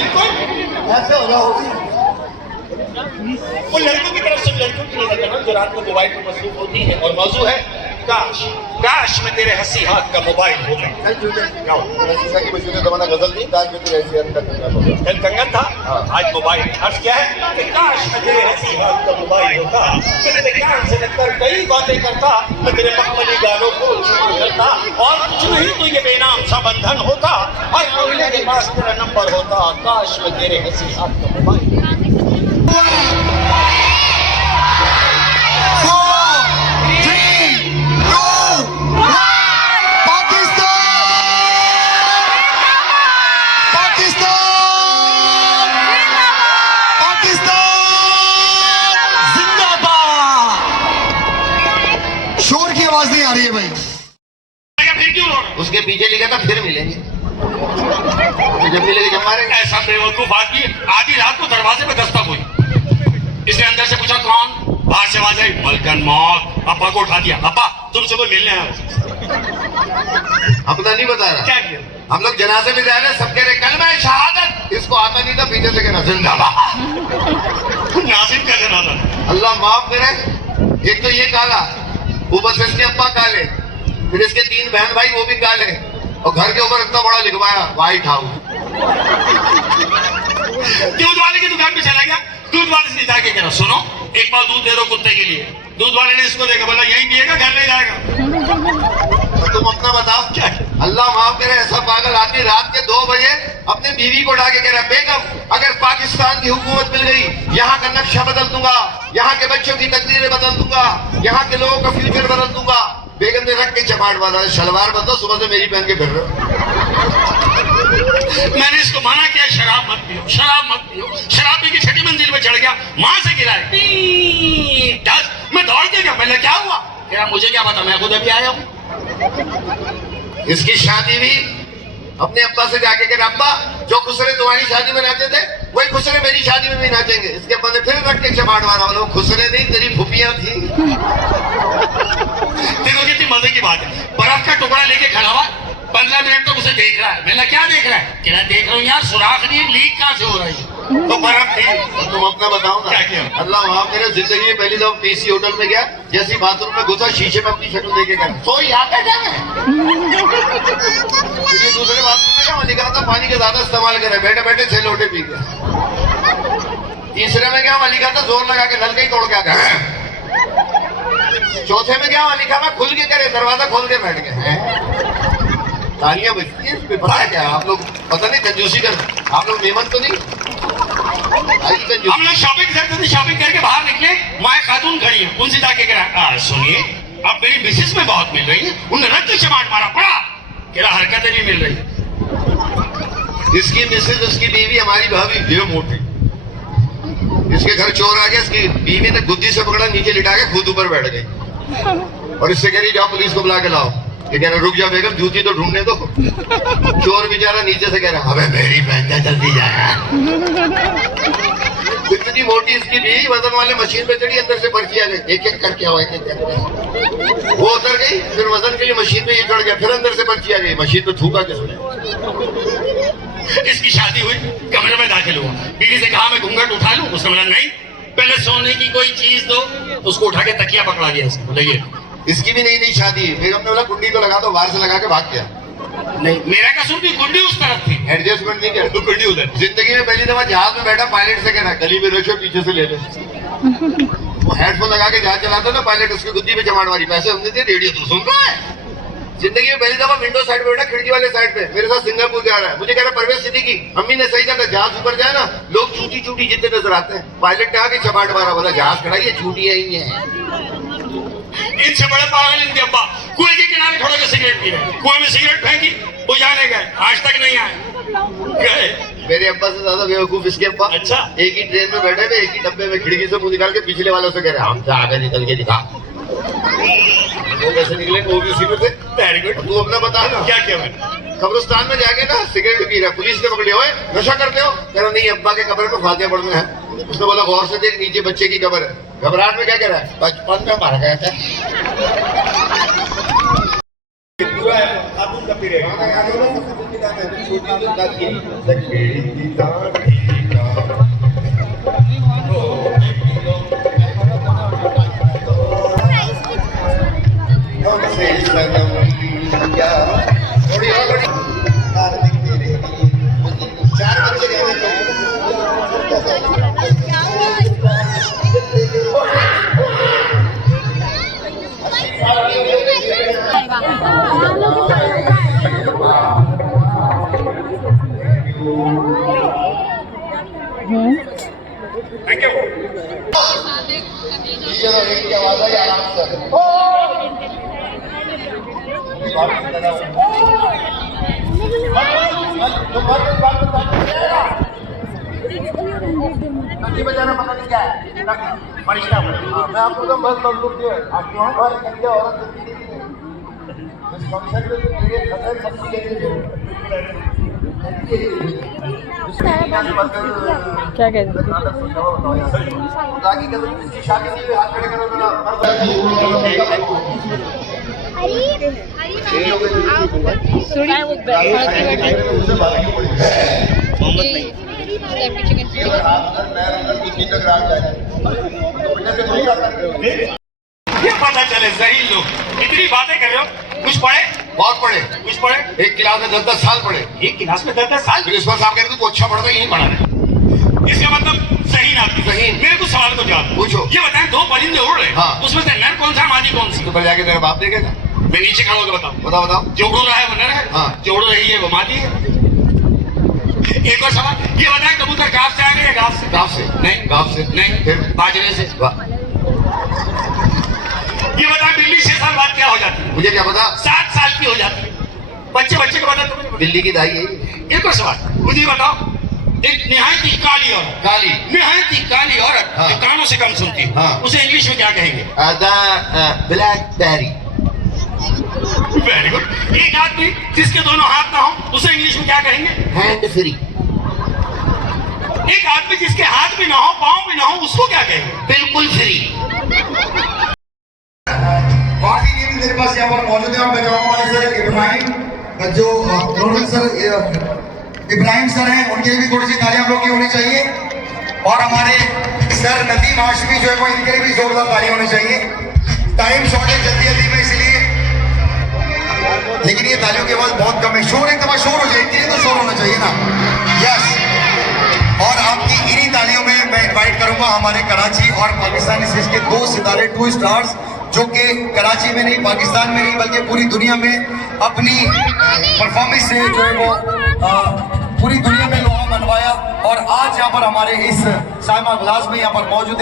बिल्कुल ऐसे हो जाओ। वो लड़कों की तरफ से लड़कियों की नजर करना जो रात को मोबाइल पर मसरूफ होती है, और मौजू है काश, काश में तेरे हंसी हाथ का मोबाइल होता। जमाना गजल नहीं, काश में तेरे हंसी हाथ का कंगन होता। कल कंगन था, आज मोबाइल। अर्ज क्या है कि काश में तेरे हंसी हाथ का मोबाइल होता, मैं तेरे कान से लगकर कई बातें करता, मैं तेरे मखमली गानों को शुरू करता, और कुछ नहीं तो ये बेनाम सा बंधन होता, हर महिला के पास तेरा नंबर होता, काश में तेरे हंसी हाथ का मोबाइल। नहीं आ रही है भाई। फिर क्यों रो रहे? उसके पीछे लिखा था फिर मिलेंगे, जब मिलेंगे जब मारेंगे। ऐसा बेवकूफ आदमी, आधी रात को दरवाजे पे दस्तक हुई, इसने अंदर से पूछा कौन? बाहर से आवाज आई, मलकन मौत। अब्बा को उठा दिया, अब्बा तुमसे कोई मिलने आया। अपना नहीं बता रहा, क्या किया? हम लोग जनाजे में जा रहे हैं, सब कह रहे कलमा शहादत, इसको आता नहीं था, पीछे से कहना जिंदाबाद। नाजिम का जनाजा। अल्लाह माफ करे। एक तो ये काला, ऊपर से इसके अब्बा काले, फिर इसके 3 बहन भाई वो भी काले, और घर के ऊपर इतना बड़ा लिखवाया व्हाइट हाउस। दूध वाले की दुकान पे चला गया, दूध वाले से जाके कह रहा सुनो एक बार दूध दे दो कुत्ते के लिए। दूध वाले ने इसको देखा, बोला यही पिएगा, घर ले जाएगा। तो तुम अपना बताओ क्या है? अल्लाह माफ करे, ऐसा पागल आदमी रात के 2 बजे अपने बीवी को उठा के कह रहा बेगम अगर पाकिस्तान की हुकूमत मिल गई, यहाँ का नक्शा बदल दूंगा, यहाँ के बच्चों की तकदीरें बदल दूंगा, यहाँ के लोगों का फ्यूचर बदल दूंगा। बेगम ने रख के चपाट मारा, शलवार बदलो, सुबह से मेरी पहन के फिर रहे हो। मैंने इसको मना किया शराब मत पियो, शराब मत पियो। शराब पी के 6ठी मंजिल पे चढ़ गया, मां से गिराए, मैं दौड़ के गया, मैंने क्या हुआ? क्या मुझे क्या पता, मैं खुद अभी आया हूँ। इसकी शादी भी अपने अब्बा से जाके कह अब्बा जो खुसरे तुम्हारी शादी में नाचे थे वही खुसरे मेरी शादी में भी नाचेंगे। इसके अब्बा ने फिर रख के चपाट मारा, वो खुसरे नहीं तेरी फुफियां थी। देखो कितनी मजे की बात है, बर्फ का टुकड़ा लेके खड़ा हुआ, 15 मिनट तो उसे देख रहा है। मैंने क्या देख रहा है? कह रहा देख रहा हूँ यार, सुराख नहीं, लीक कहाँ से हो रही है? तो बर्फ थी। तो तुम अपना बताओ ना। क्या किया? अल्लाह माफ करे, जिंदगी में पहली दफा पीसी होटल में गया, जैसी बाथरूम में घुसा शीशे में अपनी शक्ल देखे गया, सोई आता क्या है? दूसरे बाथरूम में क्या लिखा था पानी का ज्यादा इस्तेमाल करे, बैठे बैठे 6 लोटे पी गया। तीसरे में क्या वहां लिखा था जोर लगा के नल का ही तोड़ के आ गया। चौथे में क्या वहां लिखा था खुल के करे, दरवाजा खोल के बैठ गए। तालियां बजती है इसमें, पता है क्या आप लोग पता नहीं कंजूसी कर, आप लोग मेहमान तो नहीं। हम लोग शॉपिंग करते थे, शॉपिंग करके बाहर निकले, वहां खातून खड़ी है, उनसे जाके कह सुनिए अब मेरी मिसेस में बहुत मिल रही है, उन्हें रख के चमाट मारा, पड़ा कह रहा हरकतें भी मिल रही। इसकी मिसेस उसकी बीवी हमारी भाभी ये मोटी, इसके घर चोर आ गया, इसकी बीवी ने गुद्दी से पकड़ा, नीचे लिटा के खुद ऊपर बैठ गई, और इससे कह रही जाओ पुलिस को बुला के लाओ। ये कह रहा रुक जा बेगम, जूती तो ढूंढने दो। चोर बेचारा नीचे से कह रहा अबे मेरी बहन जा जल्दी जाया। इतनी मोटी इसकी बीवी वजन वाले मशीन पे चढ़ी, अंदर से पर्ची आ गई, एक एक करके आओ, एक एक करके। वो उतर गई, फिर वजन के लिए मशीन पे ये चढ़ गया, फिर अंदर से पर्ची आ गई, मशीन पे थूका किसने। इसकी शादी हुई, कमरे में दाखिल हुआ, बीवी से कहा मैं घूंघट उठा लूं, उसने बोला नहीं, पहले सोने की कोई चीज दो। उसको उठा के तकिया पकड़ा दिया इसको, बोले इसकी भी नई शादी, बेगम ने बोला कुंडी तो लगा दो, बाहर से लगा के भाग गया। नहीं मेरा कसूर भी, कुंडी उस तरफ थी, एडजस्टमेंट नहीं किया तो कुंडी उधर। जिंदगी में पहली दफा जहाज में बैठा, पायलट से कहना गली में रखो पीछे से ले ले। वो हेडफोन लगा के जहाज चलाता ना पायलट, उसकी गुद्दी पे चमाट मारी, पैसे हमने दिए, रेडियो तो सुन रहा है। जिंदगी में पहली दफा विंडो साइड पे बैठा, खिड़की वाले साइड पे, मेरे साथ सिंगापुर जा रहा है, मुझे कह रहा परवेज सिद्दीकी अम्मी ने सही कहा जहाज ऊपर जाए ना लोग चूटी चूटी जितने नजर आते हैं। पायलट ने आके चपाट मारा, बोला जहाज खड़ा है, चूटियां ही है। इनसे बड़े पागल इनके अब्बा कुएं के किनारे खड़े होकर सिगरेट पी रहे, कुएं में सिगरेट फेंकी, वो जाने गए, आज तक नहीं आए। गए मेरे अब्बा से ज्यादा बेवकूफ इसके अब्बा। अच्छा, एक ही ट्रेन में बैठे थे, एक ही डब्बे में, खिड़की से मुंह निकाल के पिछले वालों से कह रहे हमसे आगे निकल के दिखा। वो कैसे निकले, वो भी उसी में थे। वेरी गुड, तू अपना बता ना क्या किया मैंने? कब्रिस्तान में जाके ना सिगरेट पी रहा, पुलिस ने पकड़े, ओए नशा करते हो? कह रहा नहीं अब्बा के कब्र में फातिहा पढ़ना है। उसने बोला गौर से देख, नीचे बच्चे की कब्र है। घबराहट में क्या कह रहा है, बचपन में मर गए थे। पूरा है खातून का पीरियड गाना याद है ना सबसे पहले गाना है छोटी जो गाती है लकड़ी की दाढ़ी का हमसे सनम क्या थोड़ी और बड़ी तार दिखती रहेगी 4 बच्चे गए थैंक यू चलो एक की आवाज आई आराम से नदी बजाना पता नहीं क्या है फरिश्ता मैं आपको तो बस मजबूत है आप क्यों बाहर निकल औरत इस फंक्शन में मेरे खतर पत्ती लेके क्या कहते हैं? ताकि कभी किसी शादी में हाथ खड़े करो ना ये पता चले सही लोग इतनी बातें कर रहे हो कुछ पढ़े बहुत पढ़े कुछ पढ़े एक क्लास में 10 साल पढ़े एक क्लास में 10 साल प्रिंसिपल साहब कहते तू अच्छा पढ़ता यही पढ़ा रहे इसका मतलब सही ना सही। मेरे को सवाल को जवाब पूछो। ये बताएं दो परिंदे उड़ रहे हाँ। उसमें से नर कौन सा मादी कौन सी तो पर जाके तेरा बाप देखेगा मैं नीचे खड़ा होकर बताऊं बताओ बताओ जो उड़ रहा है वो नर है हाँ। जो उड़ रही है वो मादी है एक और सवाल ये बताएं कबूतर घास से आएगा या घास से गाँव से नहीं गाँव से नहीं फिर बाजरे से वाह ये बताएं बिल्ली 6 साल बाद क्या हो जाती है मुझे क्या पता 7 साल की हो जाती है बच्चे को बता तुम्हें दिल्ली की दाई है एक और सवाल मुझे बताओ एक निहायत ही काली औरत काली निहायत ही काली औरत हाँ। जो कानों से कम सुनती है हाँ। उसे इंग्लिश में क्या कहेंगे ब्लैकबेरी वेरी गुड एक आदमी जिसके दोनों हाथ ना हो उसे इंग्लिश में क्या कहेंगे हैंड फ्री एक आदमी जिसके हाथ भी ना हो पाँव भी ना हो उसको क्या कहेंगे बिल्कुल फ्री काफी टीम मेरे पास यहाँ पर मौजूद है और मैं चाहूंगा हमारे सर इब्राहिम जो प्रोडक्ट सर इब्राहिम सर हैं उनके लिए भी थोड़ी सी तालियां हम लोग की होनी चाहिए और हमारे सर नदीम हाशमी जो है वो इनके लिए भी जोरदार तालियां होनी चाहिए टाइम शॉर्ट है जल्दी जल्दी में इसलिए लेकिन ये तालियों की आवाज बहुत कम है शोर एक दफा शोर हो जाए इनके लिए तो शोर होना चाहिए ना यस और आपकी इन्हीं तालियों में मैं इनवाइट करूंगा हमारे कराची और पाकिस्तान सीरीज के 2 सितारे 2 स्टार्स जो कि कराची में नहीं पाकिस्तान में नहीं बल्कि पूरी दुनिया में अपनी परफॉर्मेंस से जो है वो पूरी दुनिया में लोहा मनवाया और आज यहाँ पर हमारे इस साइमा ग्लास में यहाँ पर मौजूद है।